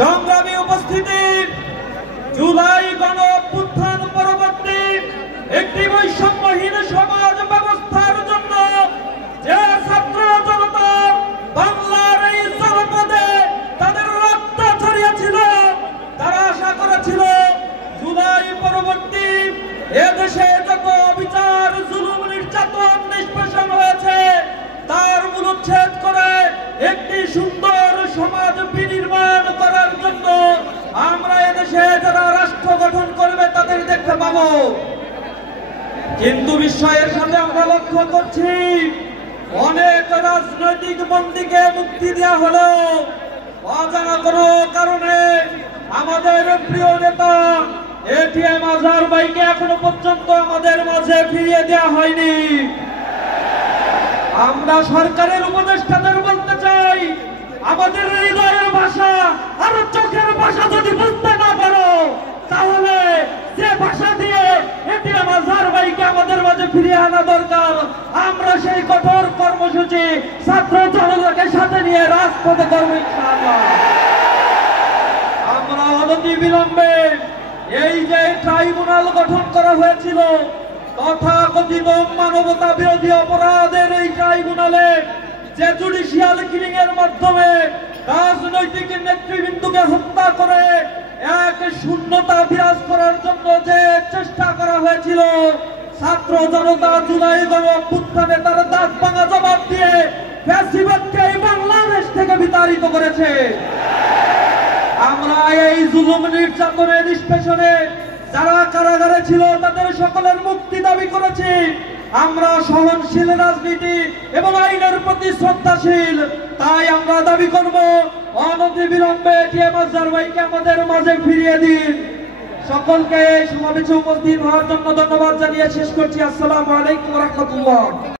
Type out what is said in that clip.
সংগ্রামী উপস্থিতি, জুলাই গণ অভ্যুত্থান পরবর্তী একটি বৈষম্যহীন সমাজ ব্যবস্থার জন্য যে ছাত্র জনতা বাংলার এই জনপদে তাদের রক্ত ছড়িয়েছিল, তারা আশা করেছিল জুলাই পরবর্তী এদেশে যত বিচার, জুলুম, নির্যাতন, নিষ্পেষণ হয়েছে তার মূলচ্ছেদ করে একটি সুন্দর সমাজ বিনির্মাণ করার জন্য আমরা এদেশে যারা রাষ্ট্র গঠন করবে তাদের দেখতে পাবো। কিন্তু বিস্ময়ের সাথে আমরা লক্ষ্য করছি অনেক রাজনৈতিক বন্দীকে মুক্তি দেওয়া হলো, অজানা কোনো কারণে আমাদের প্রিয় নেতা এটিএম আজহার ভাইকে এখনো পর্যন্ত আমাদের মাঝে ফিরিয়ে দেওয়া হয়নি। আমরা সরকারের উপদেষ্টাদের বলতে চাই, আমাদের হৃদয়ের ভাষা আর চোখের ভাষা যদি বুঝতে না পারো তাহলে যে ভাষা দিয়ে এটিএম আজহার ভাইকে আমাদের মাঝে ফিরিয়ে আনা দরকার, আমরা সেই কঠোর কর্মসূচি ছাত্র জনতাকে সাথে নিয়ে রাজপথে করব ইনশাআল্লাহ। আমরা অনতি বিলম্বে এই যে ট্রাইব্যুনাল গঠন করা হয়েছিল, তথাকথিত মানবতা বিরোধী অপরাধের এই ট্রাইব্যুনালে যে জুডিশিয়াল কিলিং এর মাধ্যমে রাজনৈতিক নেতৃবৃন্দকে হত্যা করে এক শূন্যতা বিরাজ করার জন্য যে চেষ্টা করা হয়েছিল, ছাত্র জনতা জুলাই গণ অভ্যুত্থানে তার দাঁত ভাঙা জবাব দিয়ে ফ্যাসিবাদকে এই বাংলাদেশ থেকে বিতাড়িত করেছে। আমরা এই জুলুম, নির্যাতনে, নিষ্পেষণে যারা কারাগারে ছিল তাদের সকলের মুক্তি দাবি করেছি। আমরা সহনশীল রাজনীতি এবং আইনের প্রতি শ্রদ্ধাশীল, তাই আমরা দাবি করব অনতি বিলম্বে এটিএম আজহার ভাইকে আমাদের মাঝে ফিরিয়ে দিন। সকলকে সমাবেশে উপস্থিত হওয়ার জন্য ধন্যবাদ জানিয়ে শেষ করছি। আসসালামু আলাইকুম ওয়া রাহমাতুল্লাহ।